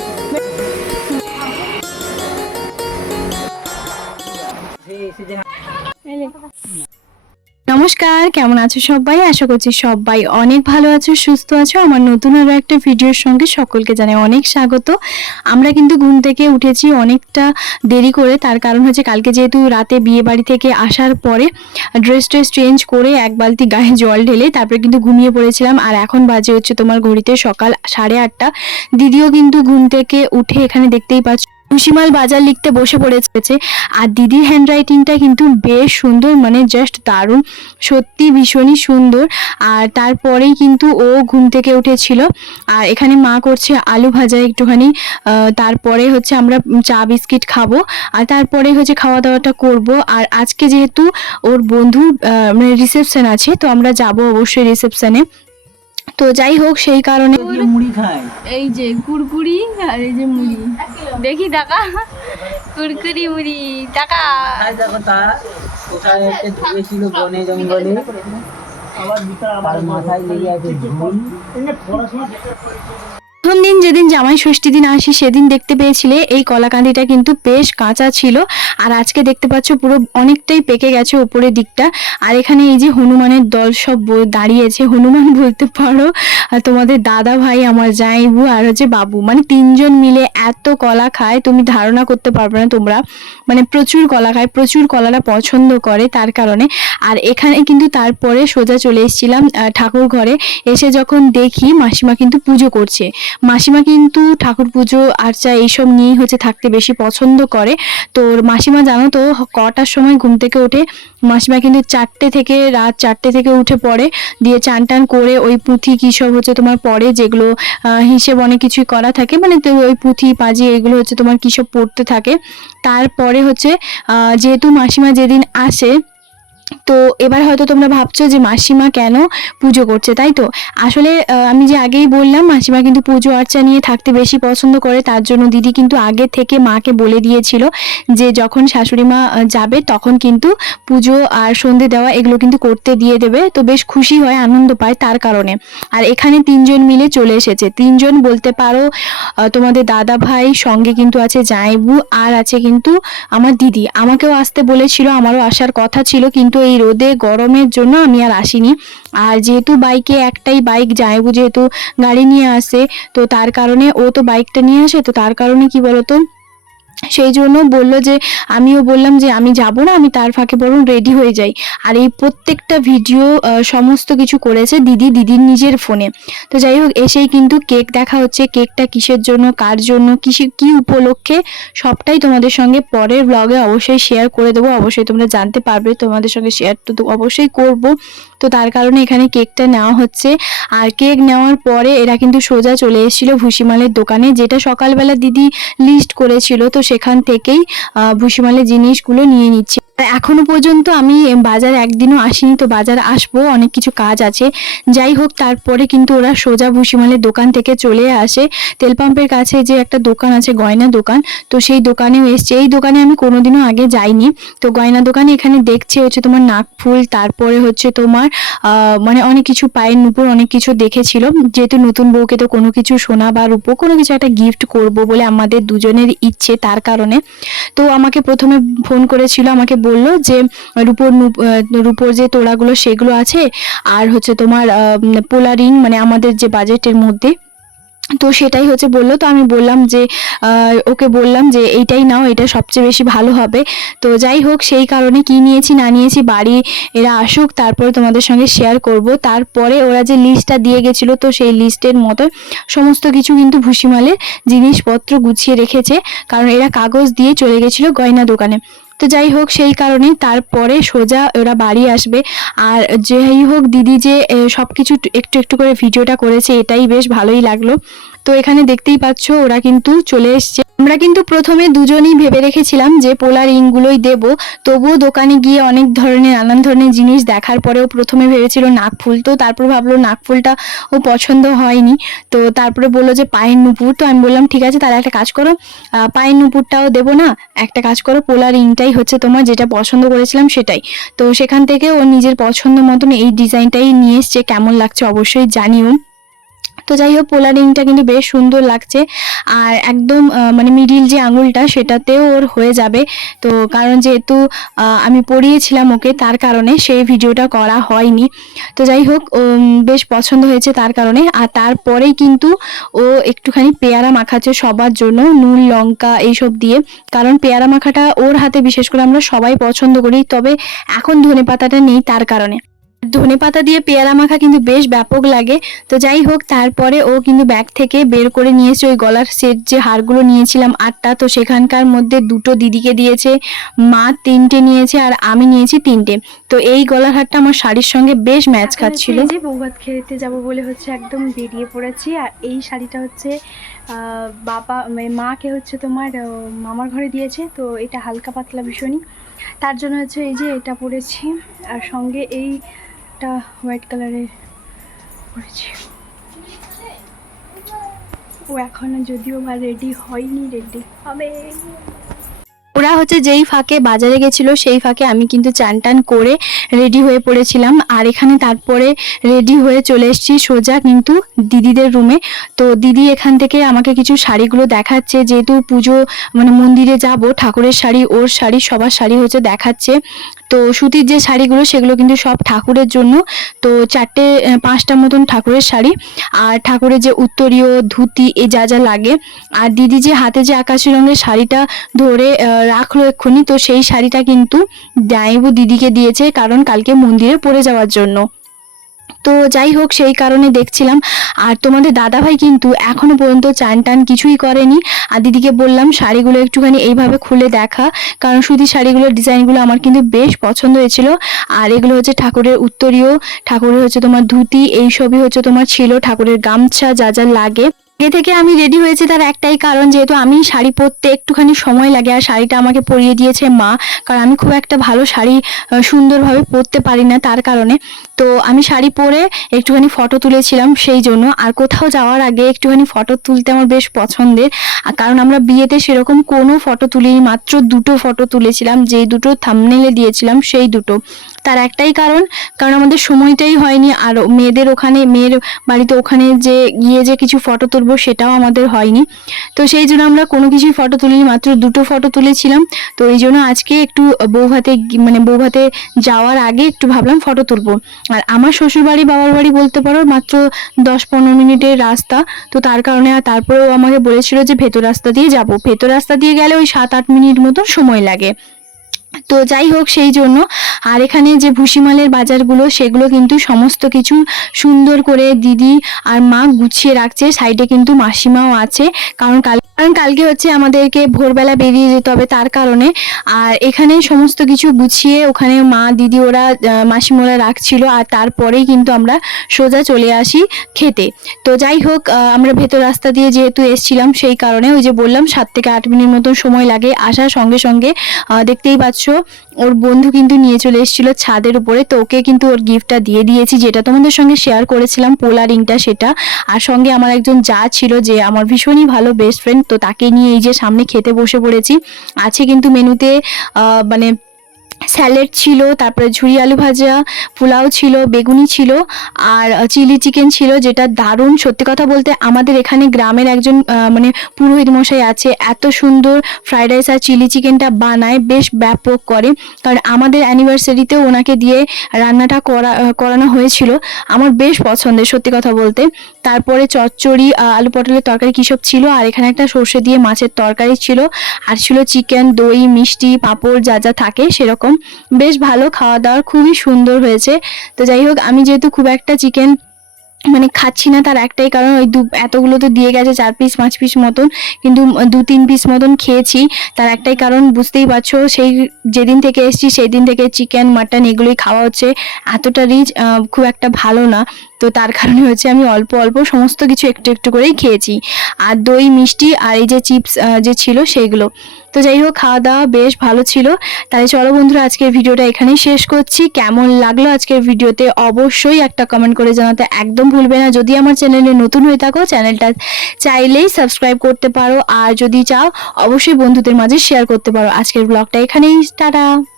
yan. Si si Jan. নমস্কার, কেমন আছো সবাই? আশা করছি সবাই অনেক ভালো আছো, সুস্থ আছো। আমার নতুন আরও একটা ভিডিওর সঙ্গে সকলকে জানাই অনেক স্বাগত। আমরা কিন্তু ঘুম থেকে উঠেছি অনেকটা দেরি করে, তার কারণ হচ্ছে কালকে যেহেতু রাতে বিয়ে বাড়ি থেকে আসার পরে ড্রেস ট্রেস চেঞ্জ করে এক বালতি গায়ে জল ঢেলে তারপরে কিন্তু ঘুমিয়ে পড়েছিলাম। আর এখন বাজে হচ্ছে তোমার ঘড়িতে সকাল সাড়ে আটটা। দিদিও কিন্তু ঘুম থেকে উঠে এখানে দেখতেই পাচ্ছ খুশিমাল বাজার লিখতে বসে পড়েছে। আর দিদির হ্যান্ডরাইটিংটা কিন্তু বেশ সুন্দর মানে জাস্ট দারুণ। সত্যি ভীষণই সুন্দর। আর তারপরেই কিন্তু ও ঘুম থেকে উঠেছিল। আর এখানে মা করছে আলু ভাজা একটুখানি। তারপরে হচ্ছে আমরা চা বিস্কিট খাব। আর তারপরে হচ্ছে খাওয়া দাওয়াটা করব। আর আজকে যেহেতু ওর বন্ধুর আহ, মানে রিসেপশন আছে তো আমরা যাব অবশ্যই রিসেপশনে তো যাই হোক সেই কারণে মুড়ি খায়। এই যে কুরকুরি আর এই যে মুড়ি। দেখি টাকা কুরকুরি মুড়ি টাকা। দেখো তা কোথায় একটা বনে জঙ্গলে। আবার মাথায় লেগে আছে ঝুল প্রথম দিন যেদিন জামাই ষষ্ঠী দিন আসি, সেদিন দেখতে পেয়েছিলে, এই কলাকান্দিটা কিন্তু বেশ কাঁচা ছিল। আর আজকে দেখতে পাচ্ছ পুরো অনেকটাই পেকে গেছে উপরের দিকটা। আর এখানে এই যে হনুমানের দল সব দাঁড়িয়েছে। হনুমান বলতে পারো তোমাদের দাদা ভাই, আমার জাইবু আর হচ্ছে বাবু। মানে তিনজন মিলে এত কলা খায়, তুমি ধারণা করতে পারবে না তোমরা। মানে প্রচুর কলা খায়, প্রচুর কলাটা পছন্দ করে তার কারণে। আর এখানে কিন্তু তারপরে সোজা চলে এসেছিলাম ঠাকুর ঘরে। এসে যখন দেখি, মাসিমা কিন্তু পুজো করছে। মাসিমা কিন্তু ঠাকুর পুজো আর্চা এইসব নিয়েই হচ্ছে থাকতে বেশি পছন্দ করে। তো মাসিমা জানো তো, কটার সময় ঘুম থেকে ওঠে মাসিমা কিন্তু চারটে থেকে রাত চারটে থেকে উঠে পড়ে। দিয়ে চান টান করে ওই পুঁথি কী সব হচ্ছে তোমার পড়ে, যেগুলো হিসেব অনেক কিছুই করা থাকে। মানে তো ওই পুঁথি, পাজি এগুলো হচ্ছে তোমার কী সব পড়তে থাকে। তারপরে হচ্ছে যেহেতু মাসিমা যেদিন আসে তো এবার হয়তো তোমরা ভাবছ যে মাসিমা কেন পুজো করছে, তাই তো? আসলে আমি যে আগেই বললাম, মাসিমা কিন্তু পুজো আর্চা নিয়ে থাকতে বেশি পছন্দ করে, তার জন্য দিদি কিন্তু আগে থেকে মাকে বলে দিয়েছিল যে যখন শাশুড়ি মা যাবে তখন কিন্তু পুজো আর সন্ধে দেওয়া এগুলো কিন্তু করতে দিয়ে দেবে। তো বেশ খুশি হয়, আনন্দ পায় তার কারণে। আর এখানে তিনজন মিলে চলে এসেছে। তিনজন বলতে পারো তোমাদের দাদা ভাই, সঙ্গে কিন্তু আছে জাইবু আর আছে কিন্তু আমার দিদি। আমাকেও আসতে বলেছিল, আমারও আসার কথা ছিল, কিন্তু এই রোদে গরমের জন্য আমি আর আসিনি। আর যেহেতু বাইকে একটাই বাইক যায় যেহেতু গাড়ি নিয়ে আসে, তো তার কারণে ও তো বাইকটা নিয়ে আসে, তো তার কারণে কি বলতো? সেই জন্য বলল যে, আমিও বললাম যে, আমি যাব না, আমি তার ফাঁকে বরং রেডি হয়ে যাই। আর এই প্রত্যেকটা ভিডিও সমস্ত কিছু করেছে দিদি, দিদির নিজের ফোনে তো যাই হোক, এসেই কিন্তু কেক দেখা হচ্ছে। কেকটা কিসের জন্য, কার জন্য, কিসে, কি উপলক্ষে, সবটাই তোমাদের সঙ্গে পরের ব্লগে অবশ্যই শেয়ার করে দেবো। অবশ্যই তোমরা জানতে পারবে, তোমাদের সঙ্গে শেয়ার তো অবশ্যই করব। তো তার কারণে এখানে কেকটা নেওয়া হচ্ছে। আর কেক নেওয়ার পরে এরা কিন্তু সোজা চলে এসেছিল ভুসিমালের দোকানে, যেটা সকালবেলা দিদি লিস্ট করেছিল। তো সেখান থেকেই ভুসিমালের জিনিসগুলো নিয়ে নিচ্ছে। এখনও পর্যন্ত আমি বাজার একদিনও আসিনি, তো বাজার আসব, অনেক কিছু কাজ আছে। যাই হোক, তারপরে কিন্তু ওরা সোজা ভুসিমালের দোকান থেকে চলে আসে। তেল পাম্পের কাছে যে একটা দোকান আছে, গয়না দোকান, তো সেই দোকানেও এসছে। এই দোকানে আমি কোনোদিনও আগে যাইনি। তো গয়না দোকানে এখানে দেখছে হচ্ছে তোমার নাকফুল তারপরে হচ্ছে তোমার মানে অনেক কিছু পায়ের নুপুর অনেক কিছু দেখেছিল। যেহেতু নতুন বউকে তো কোনো কিছু সোনা বা রূপো কোনো কিছু একটা গিফট করব বলে আমাদের দুজনের ইচ্ছে তার কারণে। তো আমাকে প্রথমে ফোন করেছিল, আমাকে বলল যে, রূপোর রূপোর যে তোড়াগুলো সেগুলো আছে, আর হচ্ছে তোমার পোলারিং মানে আমাদের যে বাজেটের মধ্যে। তো সেটাই হচ্ছে বলল। তো আমি বললাম যে ওকে বললাম যে, এইটাই নাও, এটা সবচেয়ে বেশি ভালো হবে। তো যাই হোক, সেই কারণে কি নিয়েছি, না নিয়েছি, বাড়ি এরা আসুক, তারপরে তোমাদের সঙ্গে শেয়ার করব। তারপরে ওরা যে লিস্টটা দিয়ে গেছিল, তো সেই লিস্টের মতো সমস্ত কিছু কিন্তু ভুসিমালের জিনিসপত্র গুছিয়ে রেখেছে। কারণ এরা কাগজ দিয়ে চলে গেছিল গয়না দোকানে। তো যাই হোক, সেই কারণেই তারপরে সোজা ওরা বাড়ি আসবে। আর যাই হোক, দিদি যে সব কিছু একটু একটু করে ভিডিওটা করেছে, এটাই বেশ ভালোই লাগল। তো এখানে দেখতেই পাচ্ছ, ওরা কিন্তু চলে এসছে। আমরা কিন্তু প্রথমে দুজনেই ভেবে রেখেছিলাম যে পোলার রিংগুলোই দেব। তবুও দোকানে গিয়ে অনেক ধরনের, নানান ধরনের জিনিস দেখার পরেও প্রথমে ভেবেছিল নাকফুল। তো তারপর ভাবলো নাকফুলটা ও পছন্দ হয়নি। তো তারপরে বলল যে পায়ের নুপুর। তো আমি বললাম, ঠিক আছে, তাহলে একটা কাজ করো। পায়ের নুপুরটাও দেবো না? একটা কাজ করো, পোলার রিংটাই হচ্ছে তোমার যেটা পছন্দ করেছিলাম সেটাই। তো সেখান থেকে ও নিজের পছন্দ মতন এই ডিজাইনটাই নিয়ে এসছে, কেমন লাগছে অবশ্যই জানিও। তো যাই হোক পোলা রিংটা কিন্তু বেশ সুন্দর লাগছে। আর একদম মানে মিডিল যে আঙুলটা, সেটাতেও ওর হয়ে যাবে। তো কারণ যেহেতু আমি পড়িয়েছিলাম ওকে, তার কারণে সেই ভিডিওটা করা হয়নি। তো যাই হোক বেশ পছন্দ হয়েছে তার কারণে। আর তারপরেই কিন্তু ও একটুখানি পেয়ারা মাখাচ্ছে সবার জন্য, নুন, লঙ্কা এইসব দিয়ে। কারণ পেয়ারা মাখাটা ওর হাতে বিশেষ করে আমরা সবাই পছন্দ করি, তবে এখন ধনে পাতাটা নেই তার কারণে। ধনে পাতা দিয়ে পেয়ারা মাখা কিন্তু বেশ ব্যাপক লাগে। তো যাই হোক তারপরে ও কিন্তু ব্যাগ থেকে বের করে নিয়েছে ওই গলার সেট যে হারগুলো নিয়েছিলাম আটটা তো সেখানকার মধ্যে দুটো দিদিকে দিয়েছে মা তিনটে নিয়েছে আর আমি নিয়েছি তিনটে। তো এই গলার হারটা আমার শাড়ির সঙ্গে বেশ ম্যাচ খাচ্ছিল। যে বৌভাত খেতে যাব বলে হচ্ছে একদম বেরিয়ে পড়েছি। আর এই শাড়িটা হচ্ছে বাবা মানে মাকে হচ্ছে তোমার মামার ঘরে দিয়েছে। তো এটা হালকা পাতলা ভীষণই। তার জন্য হচ্ছে এই যে এটা পরেছি, আর সঙ্গে এইটা হোয়াইট কালারের পরেছি। ও এখনও যদিও বা রেডি হয়নি রেডি হবে। ওরা হচ্ছে যেই ফাঁকে বাজারে গেছিল, সেই ফাঁকে আমি কিন্তু চান টান করে রেডি হয়ে পড়েছিলাম। আর এখানে তারপরে রেডি হয়ে চলে এসেছি সোজা কিন্তু দিদিদের রুমে। তো দিদি এখান থেকে আমাকে কিছু শাড়িগুলো দেখাচ্ছে, যেহেতু পুজো মানে মন্দিরে যাব, ঠাকুরের শাড়ি, ওর শাড়ি, সবার শাড়ি হচ্ছে দেখাচ্ছে। তো সুতির যে শাড়িগুলো, সেগুলো কিন্তু সব ঠাকুরের জন্য। তো চারটে পাঁচটা মতন ঠাকুরের শাড়ি। আর ঠাকুরের যে উত্তরীয়, ধুতি, এ যা যা লাগে। আর দিদি যে হাতে যে আকাশি রঙের শাড়িটা ধরে রাখল এক্ষুনি, তো সেই শাড়িটা কিন্তু ডাইবু দিদিকে দিয়েছে, কারণ কালকে মন্দিরে পড়ে যাওয়ার জন্য। তো যাই হোক, সেই কারণে দেখছিলাম। আর তোমাদের দাদাভাই কিন্তু এখনও পর্যন্ত চান টান কিছুই করেনি। আর দিদিকে বললাম, শাড়িগুলো একটুখানি এইভাবে খুলে দেখা। কারণ সুতি শাড়িগুলোর ডিজাইনগুলো আমার কিন্তু বেশ পছন্দ হয়েছিল। আর এগুলো হচ্ছে ঠাকুরের উত্তরীয়, ঠাকুরের হচ্ছে তোমার ধুতি এই সবই হচ্ছে তোমার ছিল ঠাকুরের গামছা, যা যা লাগে। আগে থেকে আমি রেডি হয়েছি তার একটাই কারণ, যেহেতু আমি শাড়ি পরতে একটুখানি সময় লাগে আর শাড়িটা আমাকে পরিয়ে দিয়েছে মা। কারণ আমি খুব একটা ভালো শাড়ি সুন্দরভাবে পরতে পারি না তার কারণে। তো আমি শাড়ি পরে একটুখানি ফটো তুলেছিলাম সেই জন্য। আর কোথাও যাওয়ার আগে একটুখানি ফটো তুলতে আমার বেশ পছন্দের। কারণ আমরা বিয়েতে সেরকম কোনো ফটো তুলিনি, মাত্র দুটো ফটো তুলেছিলাম। যেই দুটো থামনেলে দিয়েছিলাম, সেই দুটো। তার একটাই কারণ কারণ আমাদের সময়টাই হয়নি। আর মেয়েদের ওখানে, মেয়ের বাড়িতে ওখানে যে গিয়ে যে কিছু ফটো তুলবো সেটাও আমাদের হয়নি। তো সেই জন্য আমরা কোনো কিছুই ফটো তুলিনি, মাত্র দুটো ফটো তুলেছিলাম। তো এই জন্য আজকে একটু বৌভাতে মানে বৌভাতে যাওয়ার আগে একটু ভাবলাম ফটো তুলবো। আর আমার শ্বশুরবাড়ি, বাবার বাড়ি বলতে পারো, মাত্র দশ পনেরো মিনিটের রাস্তা। তো তার কারণে আর তারপরেও আমাকে বলেছিল যে ভেতর রাস্তা দিয়ে যাব। ভেতর রাস্তা দিয়ে গেলে ওই সাত আট মিনিট মতো সময় লাগে। তো যাই হোক, সেই জন্য। আর এখানে যে ভুসিমালের বাজারগুলো, সেগুলো কিন্তু সমস্ত কিছু সুন্দর করে দিদি আর মা গুছিয়ে রাখছে। সাইডে কিন্তু মাসিমাও আছে। কারণ কাল কারণ কালকে হচ্ছে আমাদেরকে ভোরবেলা বেরিয়ে যেতে হবে তার কারণে। আর এখানে সমস্ত কিছু গুছিয়ে ওখানে মা, দিদি ওরা মাসিমোরা রাখছিল আর তারপরেই কিন্তু আমরা সোজা চলে আসি খেতে। তো যাই হোক আমরা ভেতর রাস্তা দিয়ে যেহেতু এসছিলাম সেই কারণে ওই যে বললাম সাত থেকে আট মিনিট মতন সময় লাগে। আসার সঙ্গে সঙ্গে দেখতেই পাচ্ছ, ওর বন্ধু কিন্তু নিয়ে চলে এসেছিল ছাদের উপরে। তো ওকে কিন্তু ওর গিফটটা দিয়ে দিয়েছি, যেটা তোমাদের সঙ্গে শেয়ার করেছিলাম পোলা রিংটা সেটা। আর সঙ্গে আমার একজন যা ছিল যে আমার ভীষণই ভালো বেস্ট ফ্রেন্ড তো তাকে নিয়ে এই যে সামনে খেতে বসে পড়েছি আছে কিন্তু মেনুতে মানে স্যালাড ছিল, তারপরে ঝুরি আলু ভাজা, পোলাও ছিল, বেগুনি ছিল, আর চিলি চিকেন ছিল, যেটা দারুণ। সত্যি কথা বলতে আমাদের এখানে গ্রামের একজন মানে পুরোহিত মশাই আছে, এত সুন্দর ফ্রাইড রাইস আর চিলি চিকেনটা বানায়, বেশ ব্যাপক করে। কারণ আমাদের অ্যানিভার্সারিতেও ওনাকে দিয়ে রান্নাটা করা করানো হয়েছিল। আমার বেশ পছন্দের, সত্যি কথা বলতে। তারপরে চচ্চড়ি আলু পটলের তরকারি কী সব ছিল, আর এখানে একটা সর্ষে দিয়ে মাছের তরকারি ছিল, আর ছিল চিকেন, দই, মিষ্টি, পাঁপড় যা যা থাকে, সেরকম বেশ ভালো খাওয়া দাওয়ার খুবই সুন্দর হয়েছে। তো যাই হোক, আমি যেহেতু খুব একটা চিকেন মানে খাচ্ছি না, তার একটাই কারণ ওই দু এতগুলো তো দিয়ে গেছে, চার পিস পাঁচ পিস মতন। কিন্তু দু তিন পিস মতন খেয়েছি, তার একটাই কারণ বুঝতেই পারছ, সেই যেদিন থেকে এসছি, সেই দিন থেকে চিকেন মাটন এগুলোই খাওয়া হচ্ছে। এতটা রিচ খুব একটা ভালো না। তো তার কারণে হচ্ছে আমি অল্প অল্প সমস্ত কিছু একটু একটু করেই খেয়েছি। আর দই, মিষ্টি আর এই যে চিপস যে ছিল সেইগুলো। তো যাই হোক, খাওয়া দাওয়া বেশ ভালো ছিল। তাহলে চলো বন্ধুরা, আজকের ভিডিওটা এখানেই শেষ করছি। কেমন লাগল আজকের ভিডিওতে অবশ্যই একটা কমেন্ট করে জানাতে একদম ভুলবে না। যদি আমার চ্যানেলে নতুন হয়ে থাকো চ্যানেলটা চাইলেই সাবস্ক্রাইব করতে পারো। আর যদি চাও, অবশ্যই বন্ধুদের মাঝে শেয়ার করতে পারো। আজকের ব্লগটা এখানেই, টাটা!